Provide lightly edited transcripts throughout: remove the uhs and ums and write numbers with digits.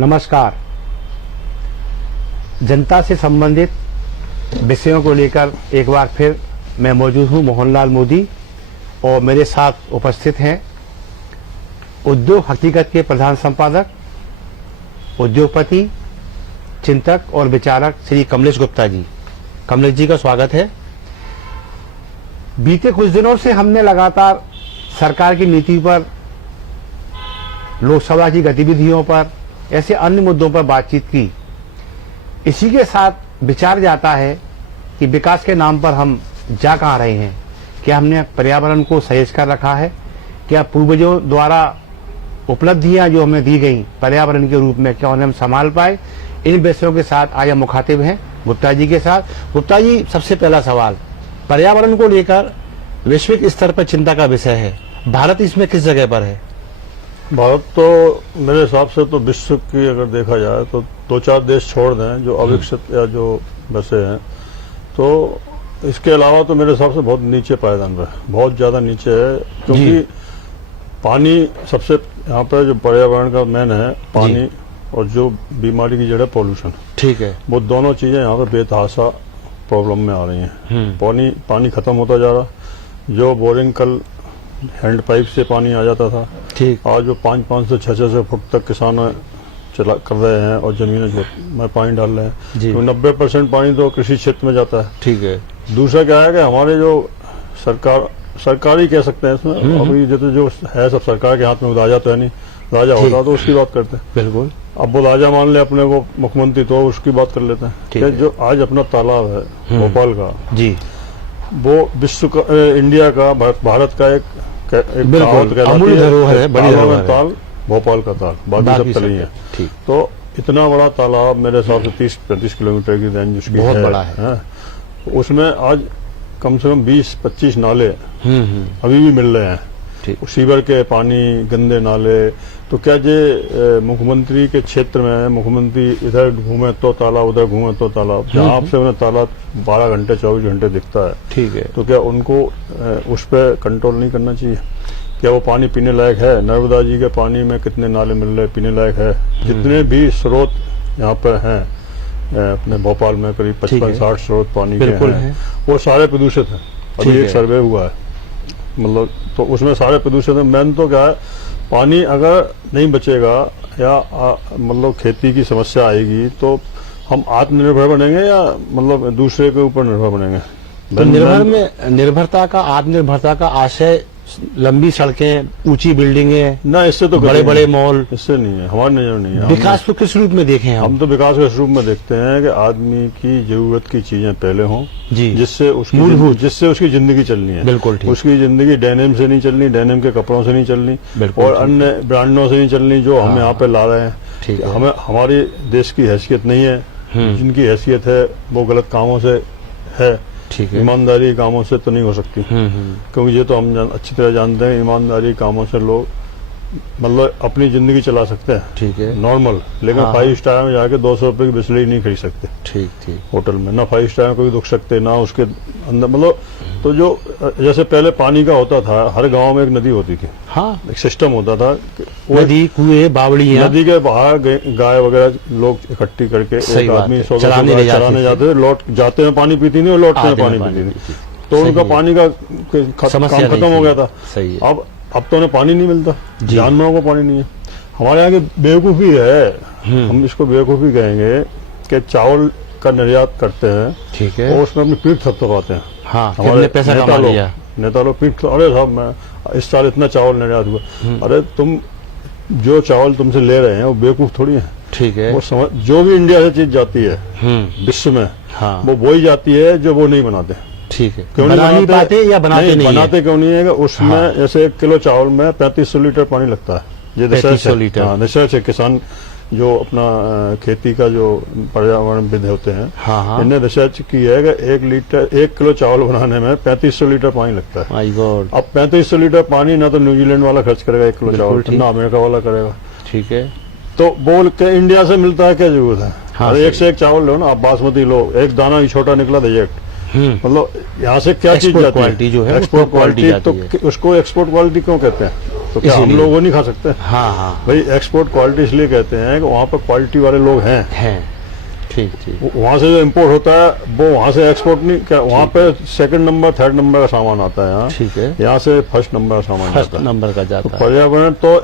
नमस्कार। जनता से संबंधित विषयों को लेकर एक बार फिर मैं मौजूद हूं, मोहनलाल मोदी, और मेरे साथ उपस्थित हैं उद्योग हकीकत के प्रधान संपादक, उद्योगपति, चिंतक और विचारक श्री कमलेश गुप्ता जी। कमलेश जी का स्वागत है। बीते कुछ दिनों से हमने लगातार सरकार की नीति पर, लोकसभा की गतिविधियों पर, ऐसे अन्य मुद्दों पर बातचीत की। इसी के साथ विचार जाता है कि विकास के नाम पर हम जा कहाँ रहे हैं। क्या हमने पर्यावरण को सहेज कर रखा है? क्या पूर्वजों द्वारा उपलब्धियां जो हमें दी गई पर्यावरण के रूप में, क्या उन्हें हम संभाल पाए? इन विषयों के साथ आज हम मुखातिब हैं गुप्ता जी के साथ। गुप्ता जी, सबसे पहला सवाल, पर्यावरण को लेकर वैश्विक स्तर पर चिंता का विषय है, भारत इसमें किस जगह पर है? भारत तो मेरे हिसाब से तो विश्व की अगर देखा जाए तो 2-4 देश छोड़ दें जो अविकसित या जो बसे हैं, तो इसके अलावा तो मेरे हिसाब से बहुत नीचे पायदान पर है, बहुत ज्यादा नीचे है। क्योंकि पानी सबसे यहाँ पर जो पर्यावरण का मेन है, पानी, और जो बीमारी की जड़ है पॉल्यूशन। ठीक है। वो दोनों चीजें यहाँ पर बेतहाशा प्रॉब्लम में आ रही हैं। पानी खत्म होता जा रहा। जो बोरिंग कल हैंड पाइप से पानी आ जाता था, ठीक, आज वो 500 से 600 फुट तक किसान चला कर रहे हैं और जमीन में पानी डाल रहे हैं। तो 90% पानी तो कृषि क्षेत्र में जाता है। ठीक है। दूसरा क्या है कि हमारे जो सरकारी कह सकते हैं इसमें, अभी जो है सब सरकार के हाथ में, राजा तो है नहीं, राजा होता तो उसकी बात करते हैं। बिल्कुल। अब वो राजा मान ले अपने को मुख्यमंत्री, तो उसकी बात कर लेते हैं। जो आज अपना तालाब है भोपाल का, जी, वो विश्व का, इंडिया का, भारत का एक अमूल्य धरोहर है, बड़ी धरोहर है। ताल भोपाल का ताल, बाकी सब तली है। तो इतना बड़ा तालाब, मेरे हिसाब से 30-35 किलोमीटर की रेंज उसकी बहुत बड़ा है। उसमें आज कम से कम 20-25 नाले अभी भी मिल रहे हैं। सीवर के पानी, गंदे नाले। तो क्या जे मुख्यमंत्री के क्षेत्र में, मुख्यमंत्री इधर घूमे तो तालाब, उधर घूमे तो तालाब, जहाँ से उन्हें तालाब 12 घंटे 24 घंटे दिखता है। ठीक है। तो क्या उनको उस पर कंट्रोल नहीं करना चाहिए? क्या वो पानी पीने लायक है? नर्मदा जी के पानी में कितने नाले मिल रहे, पीने लायक है? जितने भी स्रोत यहाँ पर हैं अपने भोपाल में, करीब 55-60 स्रोत पानी के हैं, वो सारे प्रदूषित हैं। अभी एक सर्वे हुआ है, मतलब, तो उसमें सारे प्रदूषित हैं। मेन तो क्या है, पानी अगर नहीं बचेगा या मतलब खेती की समस्या आएगी, तो हम आत्मनिर्भर बनेंगे या मतलब दूसरे के ऊपर निर्भर बनेंगे? तो निर्भरता का, आत्मनिर्भरता का आशय लंबी सड़कें, ऊंची बिल्डिंगें ना, इससे तो बड़े बड़े मॉल, इससे नहीं है, हमारी नजर नहीं है। विकास को किस रूप में देखें? हम तो विकास के रूप में देखते हैं कि आदमी की जरूरत की चीजें पहले हों, जिससे उसकी जिंदगी चलनी है। बिल्कुल ठीक। उसकी जिंदगी डेनिम से नहीं चलनी, डेनिम के कपड़ों से नहीं चलनी, और अन्य ब्रांडों से नहीं चलनी जो हम यहाँ पे ला रहे हैं। हमें हमारी देश की हैसियत नहीं है, जिनकी हैसियत है वो गलत कामों से है। ठीक है। ईमानदारी कामों से तो नहीं हो सकती, क्योंकि ये तो हम अच्छी तरह जानते हैं, ईमानदारी कामों से लोग मतलब अपनी जिंदगी चला सकते हैं। ठीक है, नॉर्मल। लेकिन 5 स्टार में जाके 200 रुपए की बिजली नहीं खरीद सकते। ठीक ठीक। होटल में ना 5 स्टार में कोई रुक सकते, ना उसके अंदर, मतलब, तो जो जैसे पहले पानी का होता था, हर गांव में एक नदी होती थी। हाँ, एक सिस्टम होता था, नदी, कुएं, बावड़ी, नदी के बाहर गाय वगैरह लोग इकट्ठी करके एक आदमी चलाने जाते थे, लौट जाते हैं पानी पीती नहीं और लौटते हैं पानी पीती नहीं। तो उनका पानी का काम खत्म हो गया था। सही। अब तो उन्हें पानी नहीं मिलता, जानवरों को पानी नहीं है। हमारे यहाँ की बेवकूफी है, हम इसको बेवकूफी कहेंगे, कि चावल का निर्यात करते हैं। ठीक है। और उसमें अपनी पीठ थपथपाते हैं। हाँ, हमारे पैसा नेता लोग पीठ, अरे साहब मैं इस साल इतना चावल निर्यात हुआ। अरे तुम जो चावल तुमसे ले रहे हैं वो बेवकूफ थोड़ी है। ठीक है। वो समझ, जो भी इंडिया से चीज जाती है विश्व में, वो वही जाती है जो वो नहीं बनाते। ठीक है। क्यों नहीं पाते या बनाते नहीं? बनाते क्यों नहीं है? उसमें जैसे 1 किलो चावल में 3500 लीटर पानी लगता है। ये रिसर्च है, किसान जो अपना खेती का जो पर्यावरणविद होते हैं, इन्हें रिसर्च की है कि 1 किलो चावल बनाने में 3500 लीटर पानी लगता है। अब 3500 लीटर पानी ना तो न्यूजीलैंड वाला खर्च करेगा 1 किलो चावल, ना अमेरिका वाला करेगा। ठीक है। तो बोल के इंडिया से मिलता है, क्या जरूरत है? अरे 1 से 1 चावल लो ना, आप बासमती लो, एक दाना ही छोटा निकला रिजेक्ट। मतलब यहाँ से क्या चीज जाती है? जो है एक्सपोर्ट क्वालिटी। तो उसको एक्सपोर्ट क्वालिटी क्यों कहते हैं? तो क्या हम लोग वो नहीं खा सकते? हाँ हाँ भाई एक्सपोर्ट क्वालिटी इसलिए कहते हैं कि वहाँ पर क्वालिटी वाले लोग हैं। ठीक ठीक। वहाँ से जो इम्पोर्ट होता है वो वहाँ से एक्सपोर्ट नहीं, क्या वहाँ पे सेकंड नंबर थर्ड नंबर का सामान आता है यहाँ। ठीक है। यहाँ से फर्स्ट नंबर का सामान फर्स्ट नंबर का जाता है। पर्यावरण तो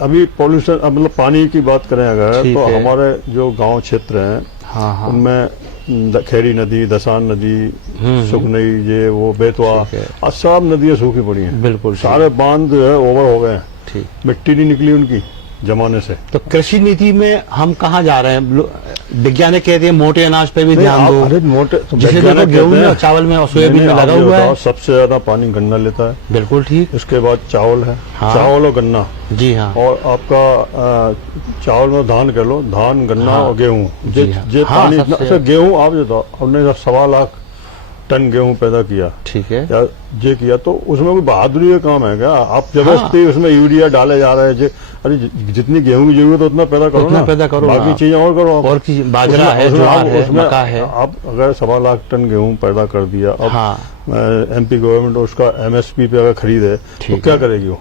अभी पॉल्यूशन, मतलब पानी की बात करें अगर, तो हमारे जो गांव क्षेत्र हैं उनमें खेड़ी नदी, दसान नदी, सुखनई, ये वो बेतवा, और सब नदियां सूखी पड़ी हैं। बिल्कुल। सारे बांध जो है ओवर हो गए हैं, मिट्टी नहीं निकली उनकी जमाने से। तो कृषि नीति में हम कहाँ जा रहे हैं? वैज्ञानिक कहते हैं मोटे अनाज पे भी ध्यान दो। अरे मोटे गेहूं में, चावल में और सोयाबीन में लगा हुआ है। सबसे ज्यादा पानी गन्ना लेता है। बिल्कुल ठीक। उसके बाद चावल है। चावल और गन्ना। जी हाँ। और आपका चावल में धान कर लो, धान, गन्ना और गेहूं। पानी इतना, गेहूं आप जो हमने 1.25 लाख टन गेहूं पैदा किया, ठीक है, या ये किया, तो उसमें कोई बहादुरी का काम है क्या? आप जबरदस्ती उसमें यूरिया डाले जा रहे हैं। अरे जितनी गेहूं की जरूरत है उतना पैदा करो, उतना पैदा करो, बाकी चीजें और करो। और बाजरा है, ज्वार है, मक्का है। आप अगर 1.25 लाख टन गेहूं पैदा कर दिया, अब एमपी गवर्नमेंट उसका MSP पे अगर खरीदे तो क्या करेगी वो?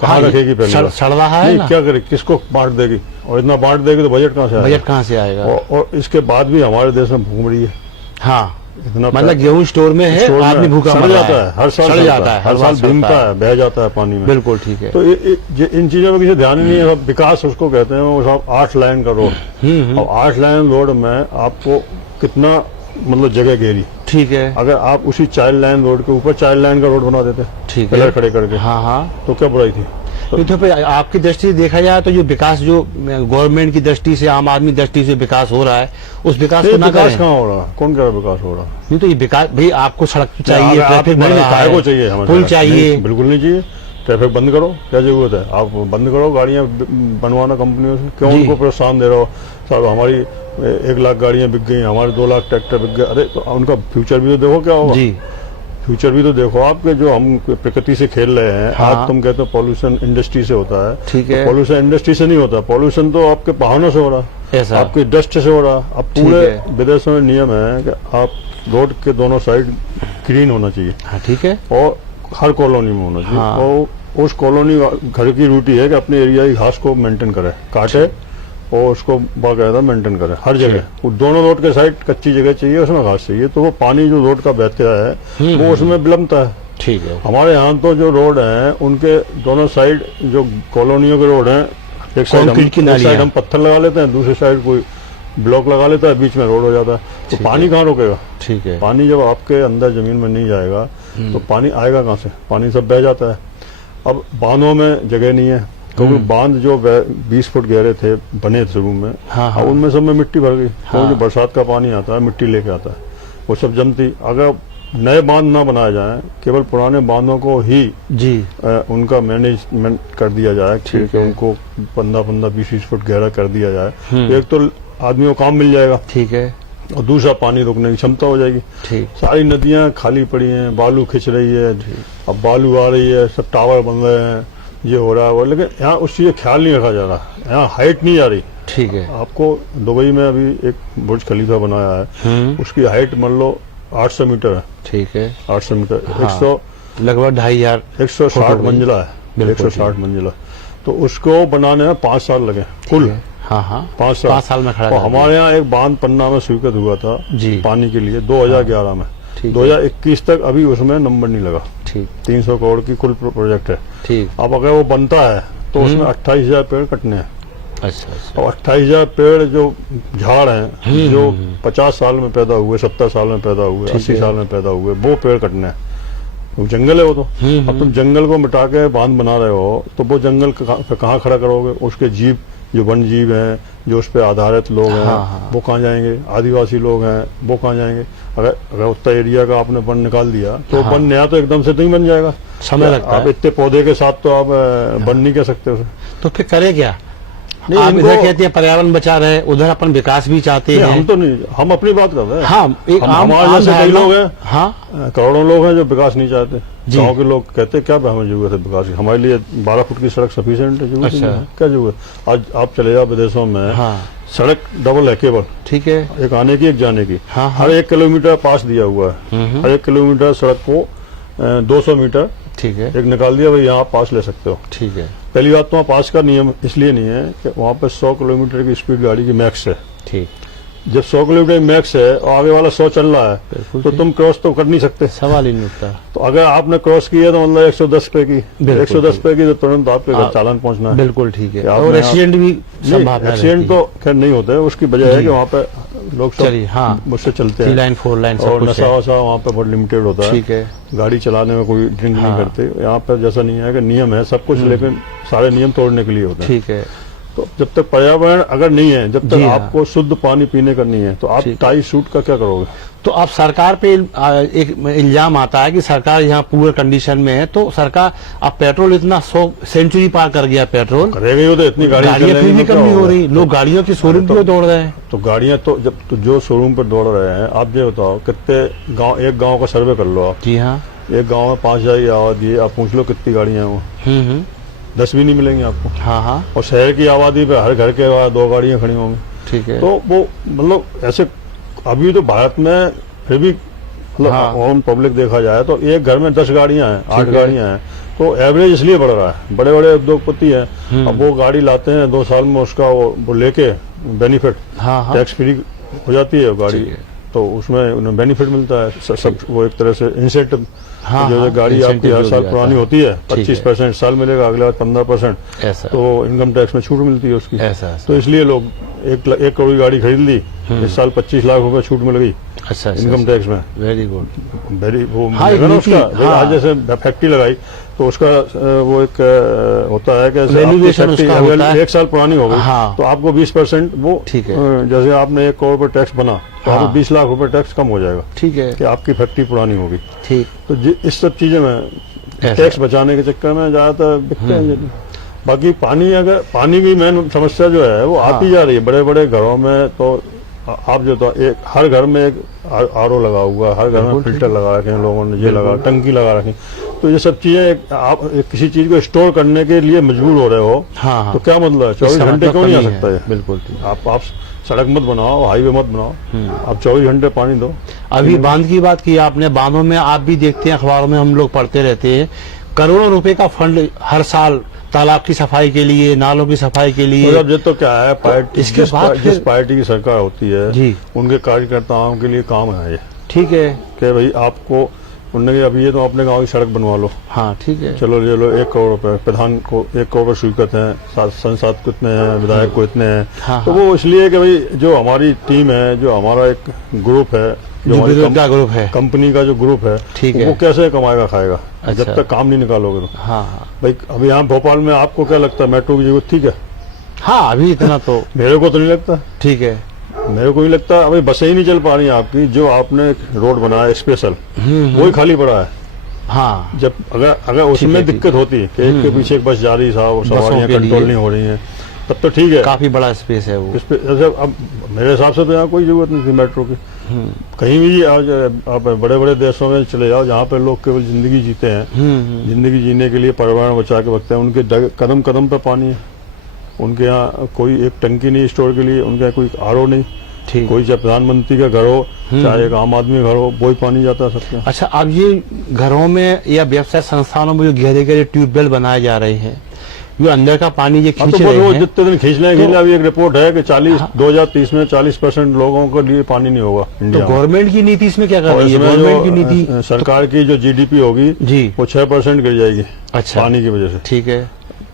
कहाँ रखेगी? पहले सड़ रहा है, क्या करेगी? किसको बांट देगी? और इतना बांट देगी तो बजट कहाँ से आएगा? बजट कहाँ से आएगा? और इसके बाद भी हमारे देश में भूख रही है। हाँ, मतलब गेहूं स्टोर में है, आदमी भूखा मर जाता है, हर साल सड़ जाता है, हर साल भीगता है, बह जाता है पानी में। बिल्कुल ठीक है। तो इन चीजों में किसी ध्यान ही नहीं है। विकास उसको कहते हैं, वो सब 8 लाइन का रोड। और 8 लाइन रोड में आपको कितना मतलब जगह घेरी, ठीक है। अगर आप उसी 4 लाइन रोड के ऊपर 4 लाइन का रोड बना देते, ठीक है, खड़े करके, हाँ, तो क्या बुराई थी? तो आपकी दृष्टि से देखा जाए तो जो विकास, जो गवर्नमेंट की दृष्टि से, आम आदमी दृष्टि से विकास हो रहा है, उस विकास को ना करें। कहाँ हो रहा? कौन कह रहा विकास हो रहा? नहीं तो ये विकास, भाई आपको सड़क चाहिए, ट्रैफिक को चाहिए, पुल चाहिए, बिल्कुल नहीं चाहिए। ट्रैफिक बंद करो, क्या जरूरत है? आप बंद करो गाड़ियां बनवाना कंपनियों से, क्यों उनको प्रोत्साहन दे रहे हो? साहब हमारी 1 लाख गाड़ियां बिक गई, हमारे 2 लाख ट्रैक्टर बिक गए। अरे तो उनका फ्यूचर भी तो देखो क्या होगा। जी, फ्यूचर भी तो देखो आपके, जो हम प्रकृति से खेल रहे हैं। आज तुम कहते हो पॉल्यूशन इंडस्ट्री से होता है, ठीक है। पॉल्यूशन इंडस्ट्री से नहीं होता, पॉल्यूशन तो आपके वाहनों से हो रहा है, आपके डस्ट से हो रहा है। अब पूरे विदेशों में नियम है कि आप रोड के दोनों साइड ग्रीन होना चाहिए, ठीक है, और हर कॉलोनी में होना चाहिए। और उस कॉलोनी घर की ड्यूटी है कि अपने एरिया की घास को मेंटेन करे, काटे और उसको बाकायदा मेंटेन करे हर जगह। वो दोनों रोड के साइड कच्ची जगह चाहिए, उसमें घास चाहिए, तो वो पानी जो रोड का बहता है वो उसमें विलंबता है, ठीक है। हमारे यहाँ तो जो रोड है उनके दोनों साइड, जो कॉलोनियों के रोड है, एक साइड हम पत्थर लगा लेते हैं, दूसरी साइड कोई ब्लॉक लगा लेता है, बीच में रोड हो जाता है, तो पानी कहाँ रुकेगा? ठीक है। पानी जब आपके अंदर जमीन में नहीं जाएगा तो पानी आएगा कहाँ से? पानी सब बह जाता है। अब बांधों में जगह नहीं है, क्योंकि बांध जो 20 फुट गहरे थे बने शुरू में, उनमें सब में मिट्टी भर गई। तो जो बरसात का पानी आता है मिट्टी लेके आता है, वो सब जमती। अगर नए बांध ना बनाए जाएं, केवल पुराने बांधों को ही उनका मैनेजमेंट कर दिया जाए, ठीक है, उनको 15-15, 20-20 फुट गहरा कर दिया जाए, एक तो आदमियों को काम मिल जाएगा, ठीक है, और दूसरा पानी रोकने की क्षमता हो जाएगी। ठीक। सारी नदियां खाली पड़ी हैं, बालू खिंच रही है, अब बालू आ रही है, सब टावर बन रहे हैं, ये हो रहा है वो, लेकिन यहाँ उस चीज का ख्याल नहीं रखा जा रहा, यहाँ हाइट नहीं जा रही, ठीक है। आपको दुबई में अभी एक बुर्ज खलीफा बनाया है, उसकी हाइट मान लो 800 मीटर है, ठीक है, 800 मीटर, 100 लगभग 2500, 160 मंजिला है, 160 मंजिला, तो उसको बनाने में 5 साल लगे कुल। हाँ, 5 साल में खड़ा। हमारे यहाँ एक बांध पन्ना में स्वीकृत हुआ था पानी के लिए 2011 में, 2021 तक अभी उसमें नंबर नहीं लगा, ठीक, 300 करोड़ की कुल प्रोजेक्ट है, ठीक। अब अगर वो बनता है तो उसमें 28,000 पेड़ कटने हैं। अच्छा। और 28,000 पेड़ जो झाड़ हैं, जो 50 साल में पैदा हुए, 70 साल में पैदा हुए, 80 साल में पैदा हुए, वो पेड़ कटने हैं। वो जंगल है वो तो। अब तुम जंगल को मिटा के बांध बना रहे हो, तो वो जंगल कहाँ खड़ा करोगे? उसके जीव, जो वन जीव हैं, जो उस पर आधारित लोग हैं, वो कहाँ जाएंगे? आदिवासी लोग हैं, वो कहाँ जाएंगे? अगर उतना एरिया का आपने वन निकाल दिया तो वन नया तो एकदम से नहीं बन जाएगा, समय लगता है। आप इतने पौधे के साथ तो आप वन नहीं कह सकते उसे। तो फिर करे क्या? नहीं, आप इधर कहते हैं पर्यावरण बचा रहे, उधर अपन विकास भी चाहते हैं। हम तो नहीं, हम अपनी बात कर रहे हैं। हाँ, हमारे जैसे कई लोग हैं, हाँ, करोड़ों लोग हैं जो विकास नहीं चाहते। गाँव के लोग कहते क्या हमें जरूरत है विकास की? हमारे लिए 12 फुट की सड़क सफिशिएंट है, क्या जरूरत? आज आप चले जाओ विदेशों में, सड़क डबल है केवल, ठीक है, एक आने की एक जाने की, हर 1 किलोमीटर पास दिया हुआ है, हर 1 किलोमीटर सड़क को 200 मीटर ठीक है। एक निकाल दिया भाई यहाँ पास ले सकते हो। ठीक है। पहली बात तो वहाँ पास का नियम इसलिए नहीं है कि वहाँ पे 100 किलोमीटर की स्पीड गाड़ी की मैक्स है। ठीक। जब 100 किलोमीटर मैक्स है और आगे वाला 100 चल रहा है तो तुम क्रॉस तो कर नहीं सकते, सवाल ही नहीं उठता। तो अगर आपने क्रॉस किया तो मतलब 110 पे की, 110 पे की तो तुरंत आपके घर चालान पहुंचना है। बिल्कुल ठीक है। और एक्सीडेंट भी संभावना, एक्सीडेंट तो खैर नहीं होते हैं, उसकी वजह है कि वहाँ पे लोग सब मुझसे चलते हैं, 3 लाइन 4 लाइन और नशा वशा वहाँ पे बहुत लिमिटेड होता है। ठीक है। गाड़ी चलाने में कोई ड्रिंक नहीं करते। यहाँ पे जैसा नहीं है कि नियम है सब कुछ, लेकिन सारे नियम तोड़ने के लिए होते हैं। ठीक है। तो जब तक पर्यावरण अगर नहीं है, जब तक आपको शुद्ध पानी पीने का नहीं है, तो आप टाई सूट का क्या करोगे? तो अब सरकार पे एक इल्जाम आता है कि सरकार यहाँ पूरे कंडीशन में है, तो सरकार अब पेट्रोल इतना 100 सेंचुरी पार कर गया, पेट्रोल करेगी तो इतनी गाड़ियां फिर भी कम नहीं हो रही, लोग गाड़ियों की शोरूम पे दौड़ रहे हैं। तो गाड़ियां तो जब तो जो शोरूम पर दौड़ रहे हैं, आप ये बताओ कितने गाँव, एक गाँव का सर्वे कर लो आप। जी हाँ। एक गाँव में 5000 की आबादी है, आप पूछ लो कितनी गाड़ियां हैं वो। 10 भी नहीं मिलेंगी आपको। हाँ हाँ। और शहर की आबादी पे हर घर के बाद 2 गाड़ियां खड़ी होंगी। ठीक है। तो वो मतलब ऐसे अभी तो भारत में फिर भी मतलब ओम पब्लिक देखा जाए तो एक घर में 10 गाड़ियां हैं, 8 गाड़ियां हैं, तो एवरेज इसलिए बढ़ रहा है। बड़े बड़े उद्योगपति हैं, अब वो गाड़ी लाते हैं 2 साल में, उसका वो लेके बेनिफिट टैक्स फ्री हो जाती है गाड़ी, तो उसमें उन्हें बेनिफिट मिलता है सब, वो एक तरह से इंसेंटिव। जो गाड़ी आपकी हर साल पुरानी होती है 25% साल मिलेगा, अगले बार 15%, तो इनकम टैक्स में छूट मिलती है उसकी। तो इसलिए लोग 1 करोड़ की गाड़ी खरीद ली, इस साल 25 लाख रुपए छूट मिल गई इनकम टैक्स में। वेरी गुड, वेरी वो उसका आज जैसे फैक्ट्री लगाई तो उसका वो एक होता है कि अगर 1 साल पुरानी हो गई तो आपको 20% वो, जैसे आपने 1 करोड़ पर टैक्स बना तो आपको 20 लाख रुपए टैक्स कम हो जाएगा। ठीक है, कि आपकी फैक्ट्री पुरानी होगी। ठीक। तो इस सब चीजें में टैक्स बचाने के चक्कर में ज्यादातर बिकते हैं। बाकी पानी, अगर पानी की मेन समस्या जो है वो आती जा रही है बड़े बड़े घरों में। तो आप जो तो एक हर घर में एक आरओ लगा हुआ, हर घर में फिल्टर लगा रखे हैं लोगों ने, ये लगा टंकी लगा रखी। तो ये सब चीजें आप किसी चीज को स्टोर करने के लिए मजबूर हो रहे हो, तो क्या मतलब है 24 घंटे क्यों नहीं आ सकता है? बिल्कुल। आप सड़क मत बनाओ, हाईवे मत बनाओ, आप 24 घंटे पानी दो। अभी बांध की बात की आपने, बांधों में आप भी देखते हैं, अखबारों में हम लोग पढ़ते रहते हैं, करोड़ों रुपए का फंड हर साल तालाब की सफाई के लिए, नालों की सफाई के लिए। मतलब ये तो क्या है, पार्टी जिस पार्टी की सरकार होती है जी, उनके कार्यकर्ताओं के लिए काम है ये। ठीक है कि भाई आपको उन्होंने अभी ये तो अपने गांव की सड़क बनवा लो। हाँ ठीक है, चलो ले लो 1 करोड़ रुपए, प्रधान को 1 करोड़ स्वीकृत है, सांसद को इतने हैं, विधायक को इतने हैं। तो वो इसलिए कि भाई जो हमारी टीम है, जो हमारा एक ग्रुप है, जो ग्रुप है, कंपनी का जो ग्रुप है, ठीक है, वो कैसे कमाएगा खाएगा जब तक काम नहीं निकालोगे तो। हाँ भाई अभी यहाँ भोपाल में आपको क्या लगता है मेट्रो की जरूरत ठीक है? हाँ अभी इतना तो मेरे को तो नहीं लगता। ठीक है, मेरे को नहीं लगता। अभी बसें ही नहीं चल पा रही हैं आपकी, जो आपने रोड बनाया स्पेशल वही खाली पड़ा है। हाँ, जब अगर उसमें दिक्कत होती कि एक के पीछे एक बस जा रही साहब, सवारियां कंट्रोल नहीं हो रही हैं, तब तो ठीक है, काफी बड़ा स्पेस है वो। अब मेरे हिसाब से तो यहाँ कोई जरूरत नहीं थी मेट्रो की। कहीं भी आज आप बड़े बड़े देशों में चले जाओ जहाँ पे लोग केवल जिंदगी जीते हैं, जिंदगी जीने के लिए पर्यावरण बचा के रखते हैं, उनके कदम कदम पे पानी है। उनके यहाँ कोई एक टंकी नहीं स्टोर के लिए, उनके यहाँ कोई आरओ नहीं, कोई चाहे प्रधानमंत्री का घर हो चाहे एक आम आदमी का घर हो, वही पानी जाता है सबके। अच्छा, अब ये घरों में या व्यवसाय संस्थानों में जो गहरे गहरे ट्यूबवेल बनाए जा रहे हैं, ये अंदर का पानी ये खींच रहे हैं, जितने दिन खींच लेंगे। अभी एक रिपोर्ट है कि 2030 में 40% लोगों के लिए पानी नहीं होगा इंडिया में। गवर्नमेंट की नीति इसमें क्या कर रही है? गवर्नमेंट की नीति, सरकार की जो GDP होगी जी, वो 6% गिर जाएगी। अच्छा, पानी की वजह से। ठीक है।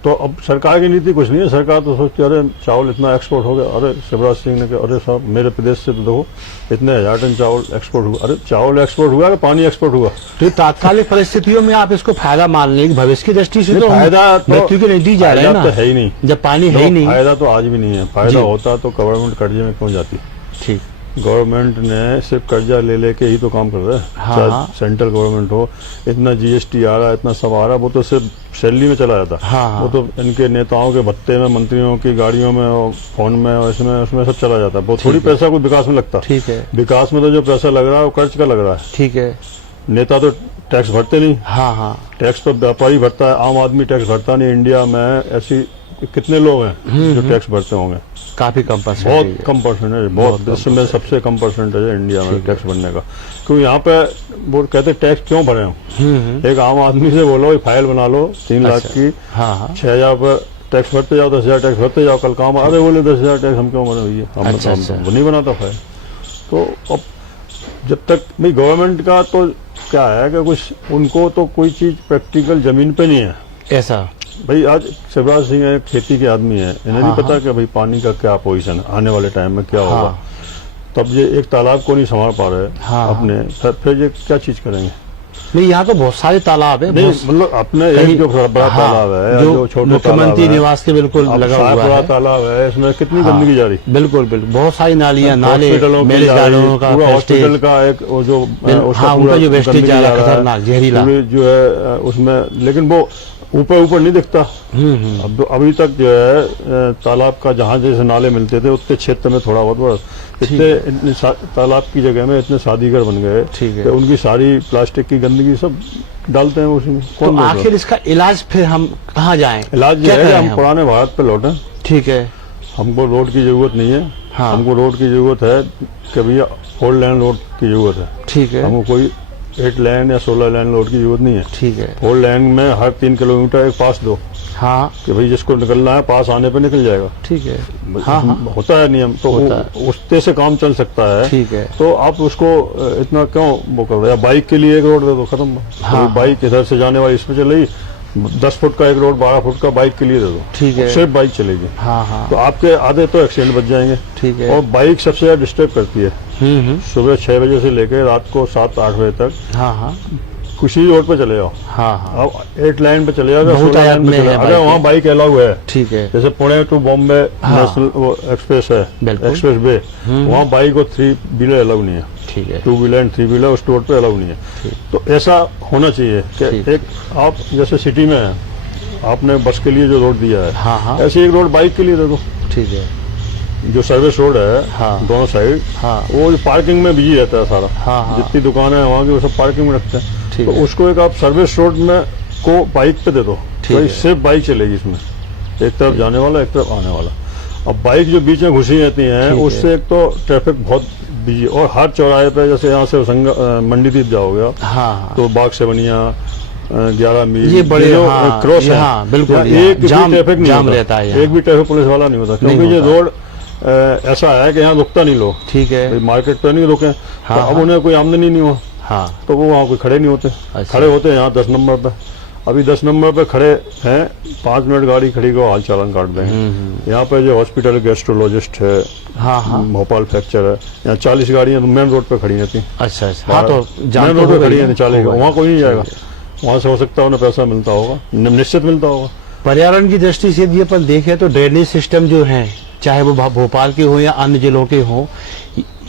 तो अब सरकार की नीति कुछ नहीं है। सरकार तो सोचती है अरे चावल इतना एक्सपोर्ट हो गया, अरे शिवराज सिंह ने कहा अरे साहब मेरे प्रदेश से तो देखो इतने 1000 टन चावल एक्सपोर्ट हुआ। अरे चावल एक्सपोर्ट हुआ कि पानी एक्सपोर्ट हुआ? तो तात्कालिक परिस्थितियों में आप इसको फायदा मान लेंगे, भविष्य की दृष्टि से तो फायदा मृत्यु के नजदीक जा रहे हैं ना। तो है ही नहीं, जब पानी है ही नहीं। फायदा तो आज भी नहीं है। फायदा होता तो गवर्नमेंट कर्जे में क्यों जाती? ठीक, गवर्नमेंट ने सिर्फ कर्जा ले लेके ही तो काम कर रहा है। चाहे सेंट्रल गवर्नमेंट हो, इतना GST आ रहा है, इतना सब आ रहा है, वो तो सिर्फ सैलरी में चला जाता है। वो तो इनके नेताओं के भत्ते में, मंत्रियों की गाड़ियों में और फोन में और इसमें उसमें सब चला जाता है। वो थोड़ी पैसा कोई विकास में लगता। ठीक है, विकास में तो जो पैसा लग रहा है वो कर्ज का लग रहा है। ठीक है, नेता तो टैक्स भरते नहीं। हाँ, टैक्स तो व्यापारी भरता है, आम आदमी टैक्स भरता नहीं। इंडिया में ऐसी कितने लोग हैं जो टैक्स भरते होंगे? काफी कम परसेंट, बहुत कम परसेंटेज, बहुत विश्व में सबसे कम परसेंटेज है इंडिया में टैक्स भरने का। क्योंकि यहाँ पे वो कहते टैक्स क्यों भरे हो? एक आम आदमी से बोलो फाइल बना लो 3 लाख की, 6,000 रुपये टैक्स भरते जाओ, 10,000 टैक्स भरते जाओ, कल काम अरे बोले 10,000 टैक्स हम क्यों भरे भैया, हम नहीं बनाता फाइल। तो अब जब तक भाई गवर्नमेंट का तो क्या है कि कुछ उनको तो कोई चीज प्रैक्टिकल जमीन पे नहीं है ऐसा। भाई आज शिवराज सिंह है, खेती के आदमी है, इन्हें नहीं पता कि भाई पानी का क्या पोजीशन है, आने वाले टाइम में क्या होगा। तब ये एक तालाब को नहीं संभाल पा रहे अपने, फिर ये क्या चीज करेंगे? नहीं, यहाँ तो बहुत सारे तालाब है, मतलब अपने एक जो बड़ा तालाब है, जो छोटे मुख्यमंत्री निवास के बिल्कुल लगा हुआ बड़ा तालाब है, इसमें कितनी गंदगी जा रही? बिल्कुल बिल्कुल, बहुत सारी नालियां, नाले, पूरा हॉस्पिटल का एक जो उनका जो वेस्टेज जा रहा है खतरनाक जहरीला जो है उसमें, लेकिन वो ऊपर नहीं दिखता। अभी तक जो है तालाब का जहाँ जैसे नाले मिलते थे उतने क्षेत्र में थोड़ा बहुत इतने तालाब की जगह में इतने शादीगर बन गए, ठीक है, उनकी सारी प्लास्टिक की गंदगी सब डालते हैं उसमें। तो आखिर इसका इलाज फिर हम कहाँ जाएं? इलाज ये है कि हम पुराने भारत पे लौटें। ठीक है, हमको रोड की जरूरत नहीं है। हमको रोड की जरूरत है कि भैया 4 लेन रोड की जरूरत है। ठीक है, हमको कोई 8 लेन या 16 लेन रोड की जरूरत नहीं है। ठीक है, 4 लेन में हर 3 किलोमीटर एक पास दो। हाँ, कि भाई जिसको निकलना है पास आने पे निकल जाएगा। ठीक है, होता है नियम, तो उससे से काम चल सकता है। ठीक है, तो आप उसको इतना क्यों वो कर रहे हैं? बाइक के लिए एक रोड दे दो, खत्म। बाइक इधर से जाने वाली इसमें चलेगी, 10 फुट का एक रोड 12 फुट का बाइक के लिए दे दो, ठीक है, सिर्फ बाइक चलेगी। तो आपके आधे तो एक्सीडेंट बच जाएंगे। ठीक है, और बाइक सबसे ज्यादा डिस्टर्ब करती है। सुबह 6 बजे से लेकर रात को 7-8 बजे तक किसी रोड पे चले जाओ। अब 8 लाइन पे चले जाओ, 16 लाइन पे चले, अगर वहाँ बाइक अलाउ है, ठीक है, जैसे पुणे टू बॉम्बे नेशनल वो एक्सप्रेस है, एक्सप्रेस वे, वहाँ बाइक और 3 व्हीलर अलाउ नहीं है। ठीक है, 2 व्हीलर एंड 3 व्हीलर उस रोड पे अलाउ नहीं है। तो ऐसा होना चाहिए कि एक आप जैसे सिटी में है, आपने बस के लिए जो रोड दिया है, ऐसे एक रोड बाइक के लिए दे दो। ठीक है, जो सर्विस रोड है दोनों साइड, वो पार्किंग में बिजी रहता है सारा, जितनी दुकानें हैं वहाँ की वो सब पार्किंग में रखते हैं। तो उसको एक आप सर्विस रोड में को बाइक पे दे दो, तो सिर्फ बाइक चलेगी इसमें, एक तरफ जाने वाला एक तरफ आने वाला। अब बाइक जो बीच में घुसी रहती हैं उससे एक तो ट्रैफिक बहुत बिजी, और हर चौराहे पे जैसे यहाँ से मंडी द्वीप जाओगे तो बाग से बनिया 11 मील ये बड़े क्रॉस है, बिल्कुल एक भी ट्रैफिक नहीं रहता है, एक भी ट्रैफिक पुलिस वाला नहीं होता, क्योंकि ये रोड ऐसा है कि यहाँ रुकता नहीं लोग। ठीक है, मार्केट पे नहीं रुके, तो अब उन्हें कोई आमदनी नहीं हो, तो वो वहाँ कोई खड़े नहीं होते। खड़े होते हैं यहाँ 10 नंबर पे। अभी 10 नंबर पे खड़े हैं, 5 मिनट गाड़ी खड़ी को हाल चालन काट देंगे। यहाँ पे जो हॉस्पिटल गैस्ट्रोलॉजिस्ट है, भोपाल फ्रैक्चर है, यहाँ 40 गाड़ियाँ मेन रोड पे खड़ी रहती। अच्छा, तो मेन रोड पे खड़ी है 40, वहाँ कोई नहीं जाएगा। वहाँ से हो सकता है उन्हें पैसा मिलता होगा, निश्चित मिलता होगा। पर्यावरण की दृष्टि से यदि अपन देखें तो ड्रेनेज सिस्टम जो है, चाहे वो भोपाल के हो या अन्य जिलों के हो,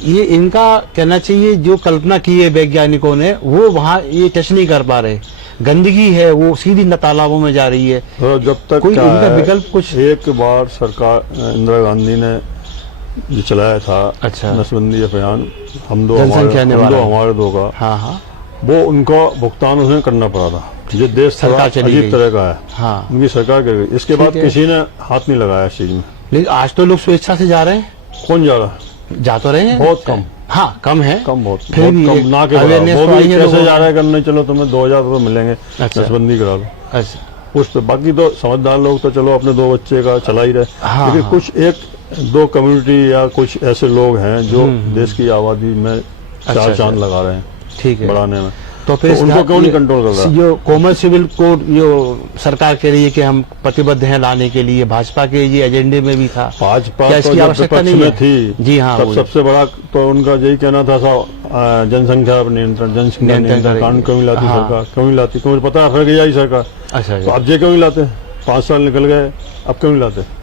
ये इनका कहना चाहिए जो कल्पना की है वैज्ञानिकों ने, वो वहाँ ये टच नहीं कर पा रहे। गंदगी है वो सीधी तालाबों में जा रही है। तो जब तक कोई इनका विकल्प कुछ, एक बार सरकार इंदिरा गांधी ने जो चलाया था, अच्छा, नसबंदी अभियान, हम दो हमारे दो का, वो उनका भुगतान उन्हें करना पड़ा था। ये देश अजीब तरह का है, उनकी सरकार कर गई। इसके बाद किसी ने हाथ नहीं लगाया इस चीज में। लेकिन आज तो लोग स्वेच्छा से जा रहे हैं। कौन जा रहा है? जा तो रहे हैं, बहुत कम। कम है, कम बहुत कम ना के वो भी कैसे जा रहा है करने, चलो तुम्हें 2000 रुपये मिलेंगे, नसबंदी करा लो। अच्छा, उस पे बाकी तो समझदार लोग तो चलो अपने 2 बच्चे का चला ही रहे। लेकिन कुछ 1-2 कम्युनिटी या कुछ ऐसे लोग हैं जो देश की आबादी में 4 चांद लगा रहे हैं, ठीक है, बढ़ाने में। तो फिर उनको क्यों नहीं कंट्रोल कर रहा? जो कॉमन सिविल कोड जो सरकार कह रही है कि हम प्रतिबद्ध हैं लाने के लिए, भाजपा के ये एजेंडे में भी था। भाजपा तो जब विपक्ष में थी, जी हाँ, तब सबसे बड़ा तो उनका यही कहना था जनसंख्या नियंत्रण, जनसंख्या नियंत्रण कानून क्यों नहीं लाती सरकार, क्यों नहीं लाती? क्यों पता है गई सरकार। अच्छा, तो अब ये क्यों नहीं लाते? 5 साल निकल गए, अब क्यों नहीं लाते?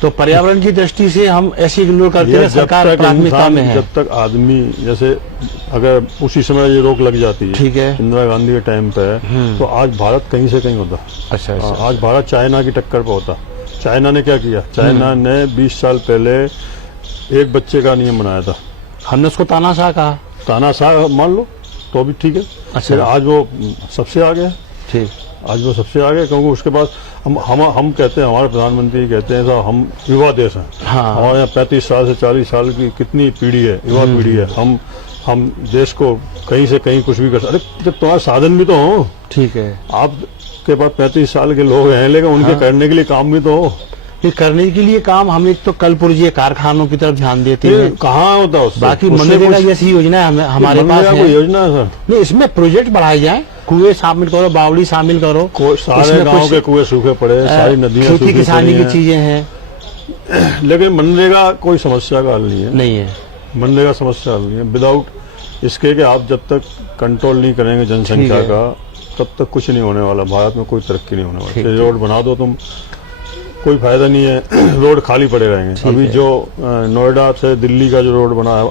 तो पर्यावरण की दृष्टि से हम ऐसी इग्नोर करते हैं, सरकार प्राथमिकता में है। जब तक आदमी, जैसे अगर उसी समय ये रोक लग जाती है, ठीक है, इंदिरा गांधी के टाइम पे, तो आज भारत कहीं से कहीं होता। अच्छा, आज भारत चाइना की टक्कर पे होता। चाइना ने क्या किया? चाइना ने 20 साल पहले एक बच्चे का नियम बनाया था। हमने उसको तानाशाह कहा। तानाशाह मान लो तो भी ठीक है। अच्छा, आज वो सबसे आगे है। ठीक, आज वो सबसे आगे, क्योंकि उसके बाद हम कहते हैं, हमारे प्रधानमंत्री कहते हैं साहब हम युवा देश हैं। हाँ, हमारे यहाँ 35 साल से 40 साल की कितनी पीढ़ी है, युवा पीढ़ी है। हम देश को कहीं से कहीं कुछ भी कर सकते। अरे जब तुम्हारे साधन भी तो हो, ठीक है, आपके पास 35 साल के लोग हैं, लेकिन उनके करने के लिए काम भी तो हो। ये करने के लिए काम हम एक तो कलपुर्जे कारखानों की तरफ ध्यान देते हैं, कहाँ होता है उससे? बाकी मनरेगा जैसी योजना हमारे पास है। कोई योजना है सर? नहीं, इसमें प्रोजेक्ट बढ़ाए जाए, कुएं शामिल करो, बावड़ी शामिल करो, सारे गांव के कुएं सूखे पड़े, सारी नदियां खेती किसानी की चीजें हैं, लेकिन मनरेगा कोई समस्या का हल नहीं है। नहीं है, मनरेगा समस्या हल नहीं है। विदाउट इसके कि आप जब तक कंट्रोल नहीं करेंगे जनसंख्या का, तब तक कुछ नहीं होने वाला। भारत में कोई तरक्की नहीं होने वाली। रोड बना दो तुम, कोई फायदा नहीं है, रोड खाली पड़े रहेंगे। अभी जो नोएडा से दिल्ली का जो रोड बना है,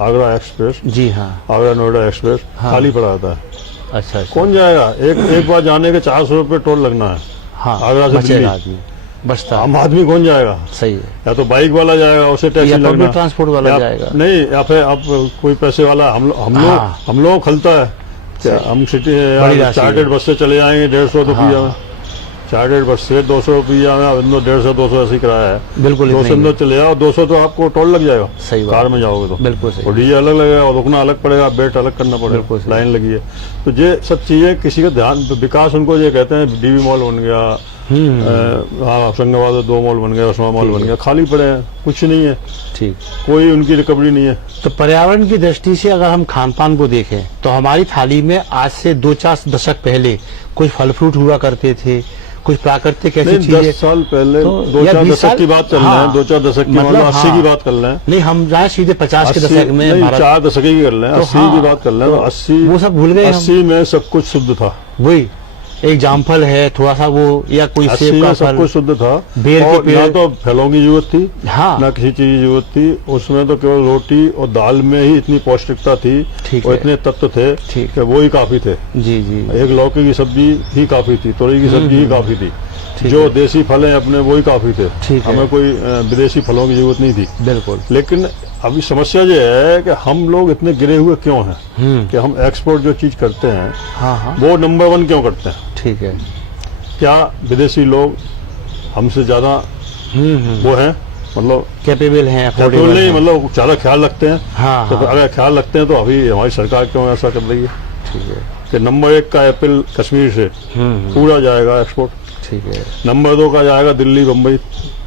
आगरा एक्सप्रेस, जी हाँ, आगरा नोएडा एक्सप्रेस खाली पड़ा रहता है। अच्छा, कौन जाएगा? एक बार जाने के 400 रुपये टोल लगना है। हाँ, आगरा से दिल्ली आदमी बचता, आम आदमी कौन जाएगा? सही है, या तो बाइक वाला जाएगा, उसे टैक्सी लगना, ट्रांसपोर्ट वाला जाएगा, नहीं, या फिर अब कोई पैसे वाला हम लोग खलता है क्या? हम सिटी चार्टेड बस से चले जाएंगे 150 रुपया में, चार्टेड बस से 200 रुपया में, 150-200 ऐसी किराया है। बिल्कुल 200 अंदर चले जाओ, 200 तो आपको टोल लग जाएगा। सही कार में जाओगे तो बिल्कुल सही, और डीजे अलग लगेगा, और रुकना अलग पड़ेगा, बेट अलग करना पड़ेगा, लाइन लगी है। तो ये सब चीजें किसी का ध्यान, विकास उनको ये कहते हैं, डीवी मॉल बन गया, होशंगाबाद में 2 मॉल बन गया, उस्मा मॉल बन गया, खाली पड़े हैं, कुछ नहीं है, ठीक, कोई उनकी रिकवरी नहीं है। तो पर्यावरण की दृष्टि से अगर हम खान पान को देखें तो हमारी थाली में आज से 2-4 दशक पहले कुछ फल फ्रूट हुआ करते थे, कुछ प्राकृतिक ऐसी चीजें। 10 साल पहले 2-4 दशक की बात चल रहे हैं, 2-4 दशक की, मतलब 80 की बात कर रहे हैं। नहीं, हम जाए सीधे 50 के दशक में, 4 दशक की कर रहे हैं, 80 की बात कर रहे हैं। 80 वो सब भूल गए। 80 में सब कुछ शुद्ध था, वही एक जामफल है, थोड़ा सा वो, या कोई सेब का सब कुछ शुद्ध था। बेर के पेड़, ना तो फलों की जरूरत थी, हाँ, ना किसी चीज की जरूरत थी। उसमें तो केवल रोटी और दाल में ही इतनी पौष्टिकता थी और इतने तत्व थे कि वो ही काफी थे। जी जी, एक लौकी की सब्जी ही काफी थी, तोरई की सब्जी ही काफी थी, जो देसी फल है अपने वो ही काफी थे। हमें कोई विदेशी फलों की जरूरत नहीं थी। बिल्कुल। लेकिन अभी समस्या ये है कि हम लोग इतने गिरे हुए क्यों हैं कि हम एक्सपोर्ट जो चीज करते हैं, हाँ, वो नंबर 1 क्यों करते हैं? ठीक है। क्या विदेशी लोग हमसे ज्यादा वो हैं, मतलब कैपेबल हैं, कैपेबल नहीं, मतलब ज्यादा ख्याल रखते हैं? हाँ, तो अगर ख्याल रखते हैं तो अभी हमारी सरकार क्यों ऐसा कर रही है? ठीक है, कि नंबर 1 का एप्पल कश्मीर से पूरा जाएगा एक्सपोर्ट, ठीक है। नंबर 2 का जाएगा दिल्ली, बम्बई,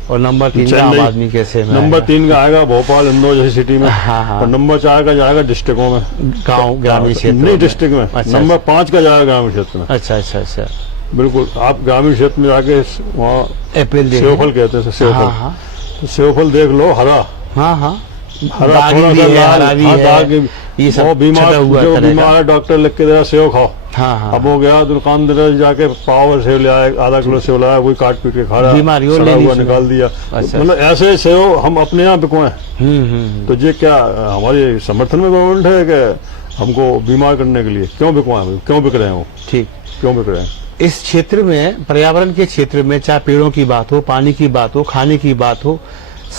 और नंबर 3 का आम आदमी कैसे में, नंबर 3 का आएगा भोपाल, इंदौर जैसी सिटी में, हाँ, और नंबर 4 का जाएगा डिस्ट्रिक्टों में, गांव, ग्रामीण क्षेत्र नहीं डिस्ट्रिक्ट में। अच्छा, नंबर 5 का जाएगा ग्रामीण क्षेत्र में। अच्छा अच्छा अच्छा, बिल्कुल। आप ग्रामीण क्षेत्र में जाके वहाँ एप्पल सेवफल कहते हैं, सेवफल, तो सेवफल देख लो, हरा, हाँ, हरा थोड़ा सा लाल, ये सब बीमार, जो बीमार है डॉक्टर लिख के दे रहा सेव खाओ। हाँ, अब हो गया दुकानदार जाके पाव सेव ले आया, आधा किलो सेव लाया, वही काट पीट के खा रहा, सड़ा हुआ निकाल दिया। मतलब ऐसे सेव हम अपने यहाँ बिकवाएं। तो ये क्या हमारे समर्थन में गवर्नमेंट है कि हमको बीमार करने के लिए क्यों बिकवाएं? क्यों बिक रहे हैं वो? ठीक, क्यों बिक रहे हैं? इस क्षेत्र में, पर्यावरण के क्षेत्र में, चाहे पेड़ों की बात हो, पानी की बात हो, खाने की बात हो,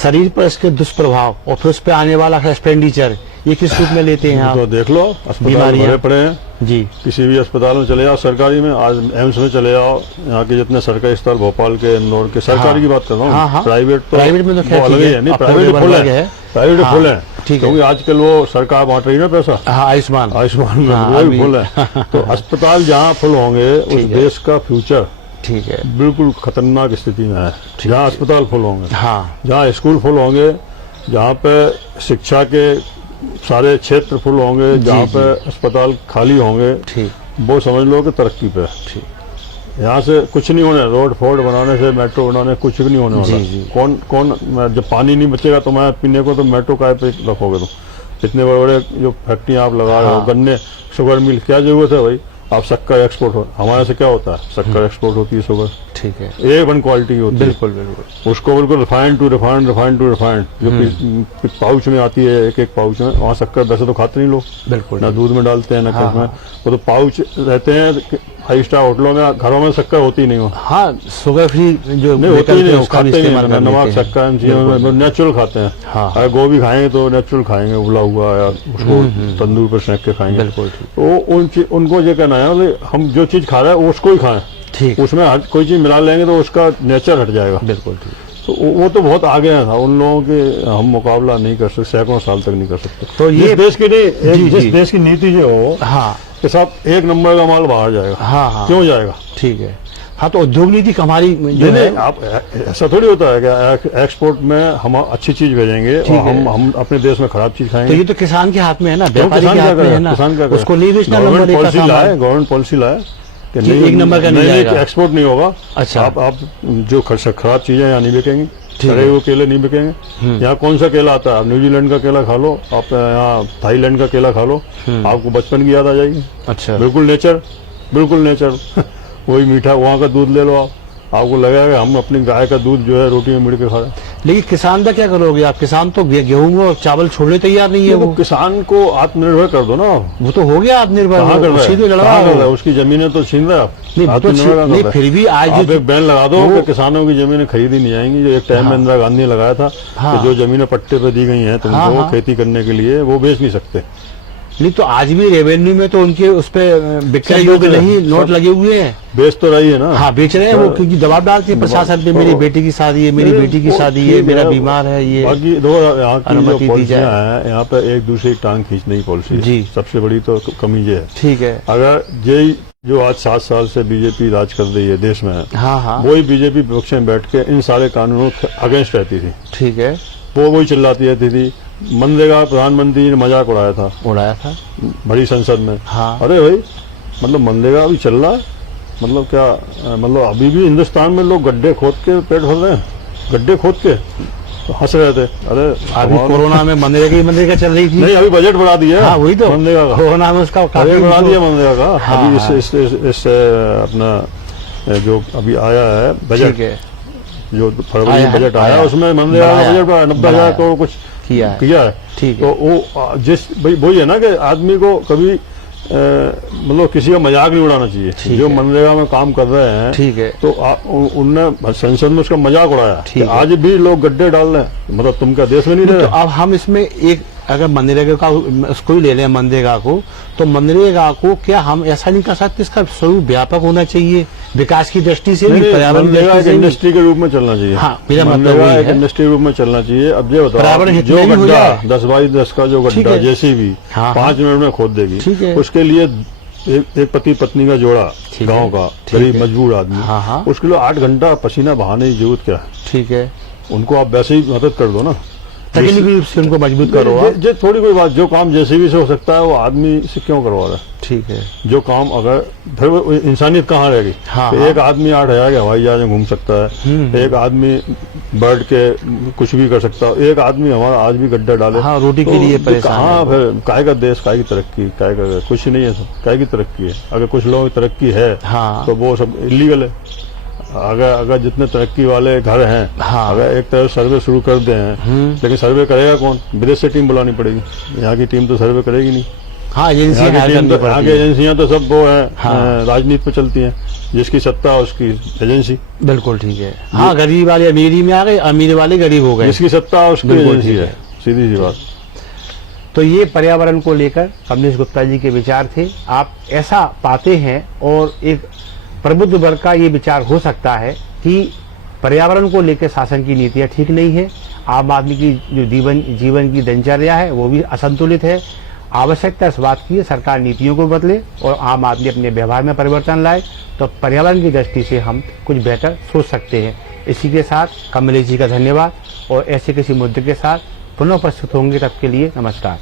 शरीर पर इसके दुष्प्रभाव और फिर उस पर आने वाला एक्सपेंडिचर, ये किस रूप में लेते हैं आप? तो देख लो, अस्पताल भरे पड़े हैं जी। किसी भी अस्पताल में चले जाओ, सरकारी में, आज एम्स में चले जाओ, यहाँ के जितने सरकारी अस्पताल, भोपाल के, इंदौर के, सरकारी की बात कर रहा हूँ। प्राइवेट में तो अलग ही है, नहीं प्राइवेट फुल है, प्राइवेट फुल है, क्योंकि आजकल वो सरकार बांट रही है ना पैसा, आयुष्मान में वो भी फुल है। तो अस्पताल जहाँ फुल होंगे उस देश का फ्यूचर, ठीक है, बिल्कुल खतरनाक स्थिति में है। जहाँ अस्पताल फुल होंगे, जहाँ स्कूल फुल होंगे, जहाँ पे शिक्षा के सारे क्षेत्र फुल होंगे, जहाँ पे अस्पताल खाली होंगे, वो समझ लो कि तरक्की पे। यहाँ से कुछ नहीं होने, रोड फोर्ड बनाने से, मेट्रो बनाने कुछ भी नहीं होने वाला। कौन जब पानी नहीं बचेगा तो मैं पीने को, तो मेट्रो काय पे रखोगे? तो इतने बड़े बड़े जो फैक्ट्रियाँ आप लगा रहे हो, गन्ने, शुगर मिल, क्या जरूरत है भाई? आप शक्कर एक्सपोर्ट हो, हमारे से क्या होता है? शक्कर एक्सपोर्ट होती है, शुगर, ठीक है, A1 क्वालिटी होती है, बिल्कुल बिल्कुल। उसको बिल्कुल refined to refined, refined to refined, जो पाउच में आती है, एक एक पाउच में, वहाँ शक्कर वैसे तो खाते नहीं लोग, बिल्कुल, ना दूध में डालते हैं ना कहीं में, वो तो पाउच रहते हैं, 5 स्टार होटलों में घरों में शक्कर होती नहीं हो। हाँ, शुगर फ्री जो नहीं होती नहीं, उसका भी खाते इस्तेमाल नहीं, नमक शक्कर नेचुरल खाते हैं। हाँ, अगर गोभी खाएंगे तो नेचुरल खाएंगे, उबला हुआ या उसको तंदूर पर सेंक के खाएंगे। बिल्कुल। तो उनको ये कहना है हम जो चीज खा रहे हैं उसको ही खाएं, ठीक, उसमें कोई चीज मिला लेंगे तो उसका नेचर हट जाएगा। बिल्कुल ठीक। तो वो तो बहुत आगे है, उन लोगों के हम मुकाबला नहीं कर सकते, सैकड़ों साल तक नहीं कर सकते। तो ये देश की नहीं, जिस देश की नीति जो हो, हाँ, के साथ 1 नंबर का माल बाहर जाएगा। हाँ, हाँ, क्यों जाएगा? ठीक है। हाँ, तो उद्योग नीति हमारी जो है, आप ऐसा थोड़ी होता है कि एक्सपोर्ट में हम अच्छी चीज भेजेंगे और हम अपने देश में खराब चीज खाएंगे। तो ये तो किसान के हाथ में है ना, व्यापारी के हाथ में है ना, उसको नहीं बेचना। गवर्नमेंट पॉलिसी लाए कि नहीं, 1 नंबर का नहीं जाएगा, एक्सपोर्ट नहीं होगा। अच्छा, आप जो खराब चीजें यहाँ नहीं बिकेंगी, सड़े हुए केले नहीं बिकेंगे। यहाँ कौन सा केला आता है? आप न्यूजीलैंड का केला खा लो, आप यहाँ थाईलैंड का केला खा लो, आपको बचपन की याद आ जाएगी। अच्छा, बिल्कुल नेचर, बिल्कुल नेचर। वही मीठा वहाँ का दूध ले लो आप, आपको लगेगा हम अपनी गाय का दूध जो है रोटी में मिड़ के खा रहे हैं। लेकिन किसान का क्या करोगे आप? किसान तो गेहूं और चावल छोड़ने तैयार नहीं है। वो किसान को आत्मनिर्भर कर दो ना। वो तो हो गया आत्मनिर्भर, उसकी जमीनें तो छीन रहे आप। नहीं, फिर भी आज एक बैन लगा दो कि किसानों की जमीनें खरीदी नहीं जाएंगी। जो एक टाइम में इंदिरा गांधी ने लगाया था कि जो जमीनें पट्टे पे दी गई हैं तुमको खेती करने के लिए, वो बेच नहीं सकते। नहीं, तो आज भी रेवेन्यू में तो उनके उस पे बिक्री योग्य नहीं नोट लगे हुए हैं। बेच तो रही है ना। हाँ, बेच रहे हैं वो, क्योंकि दबाव डालते हैं प्रशासन पे, मेरी बेटी की शादी है, मेरी बेटी की शादी है, मेरा बीमार है, ये बाकी दो यहाँ की जो पॉलिसियां हैं, यहाँ पे एक दूसरे की टांग खींचने की पॉलिसी जी सबसे बड़ी तो कमी ये है। ठीक है। अगर ये जो आज 7 साल से बीजेपी राज कर रही है देश में, हाँ, हाँ, वही बीजेपी विपक्ष में बैठ के इन सारे कानूनों के अगेंस्ट रहती थी। ठीक है। वो वही चिल्लाती रहती थी। मनरेगा प्रधानमंत्री ने मजाक उड़ाया था बड़ी संसद में। हाँ। अरे भाई, मतलब मनरेगा अभी चल रहा है, मतलब क्या, मतलब अभी भी हिंदुस्तान में लोग गड्ढे खोद के पेट भर रहे हैं, गड्ढे खोद के हंस रहे थे। अरे अभी कोरोना में मनरेगा चल रही थी। नहीं, अभी बजट बढ़ा दिया। हाँ, वही तो मनरेगा का कोरोना में उसका बजट बढ़ा दिया मनरेगा का। हाँ, अभी इस अपना जो अभी आया है बजट, जो फरवरी में बजट आया उसमें मनरेगा का बजट बढ़ा 90,000 करोड़ कुछ किया है। ठीक है। तो वो जिस भाई वही है ना कि आदमी को कभी मतलब किसी का मजाक नहीं उड़ाना चाहिए। जो मनरेगा में काम कर रहे हैं, ठीक है, तो उनने संसद में उसका मजाक उड़ाया। आज भी लोग गड्ढे डाल रहे हैं, मतलब तुम क्या देश में नहीं रहे? तो अब हम इसमें एक अगर मनरेगा का उसको ही ले लें, मनरेगा को, तो मनरेगा को क्या हम ऐसा नहीं कर सकते, इसका स्वरूप व्यापक होना चाहिए, विकास की दृष्टि से भी, पर्यावरण एक इंडस्ट्री के रूप में चलना चाहिए। हाँ, मेरा मतलब एक इंडस्ट्री के रूप में चलना चाहिए। अब ये बताओ, जो गड्ढा 10x10 का जो गड्ढा जेसीबी 5 मिनट में खोद देगी, उसके लिए एक पति पत्नी का जोड़ा गाँव का गरीब मजबूर आदमी, उसके लिए 8 घंटा पसीना बहाने की जरूरत क्या है? ठीक है, उनको आप वैसे ही मदद कर दो ना, तकनीकी रूप से उनको मजबूत करो। जो थोड़ी कोई बात, जो काम जेसीबी से हो सकता है वो आदमी से क्यों करवा रहा है? ठीक है, जो काम अगर फिर वो इंसानियत कहाँ रहेगी? हाँ, एक आदमी 8,000 के हवाई जहाज में घूम सकता है, एक आदमी बैठ के कुछ भी कर सकता है, एक आदमी हमारा आज भी गड्ढा डाले रोटी के लिए परेशान। हाँ, फिर काय का देश, काय की तरक्की, काय का कुछ नहीं है, काय की तरक्की है? अगर कुछ लोगों की तरक्की है तो वो सब इलीगल है। अगर जितने तरक्की वाले घर हैं, अगर एक तरफ सर्वे शुरू कर दे हैं, लेकिन सर्वे करेगा कौन? विदेश से टीम बुलानी पड़ेगी, यहाँ की टीम तो सर्वे करेगी नहीं। हाँ, यहाँ की एजेंसियां तो सब वो है, राजनीति पे चलती हैं, जिसकी सत्ता उसकी एजेंसी। बिल्कुल ठीक है। हाँ, गरीब वाले अमीरी में आ गए, अमीर वाले गरीब हो गए, जिसकी सत्ता उसकी एजेंसी है, सीधी सी बात। तो ये पर्यावरण को लेकर कमलेश गुप्ता जी के विचार थे। आप ऐसा पाते हैं, और एक प्रबुद्ध वर्ग का ये विचार हो सकता है कि पर्यावरण को लेकर शासन की नीतियां ठीक नहीं है, आम आदमी की जो जीवन की दिनचर्या है वो भी असंतुलित है। आवश्यकता इस बात की है सरकार नीतियों को बदले और आम आदमी अपने व्यवहार में परिवर्तन लाए, तो पर्यावरण की दृष्टि से हम कुछ बेहतर सोच सकते हैं। इसी के साथ कमलेश जी का धन्यवाद, और ऐसे किसी मुद्दे के साथ पुनः उपस्थित होंगे, तब के लिए नमस्कार।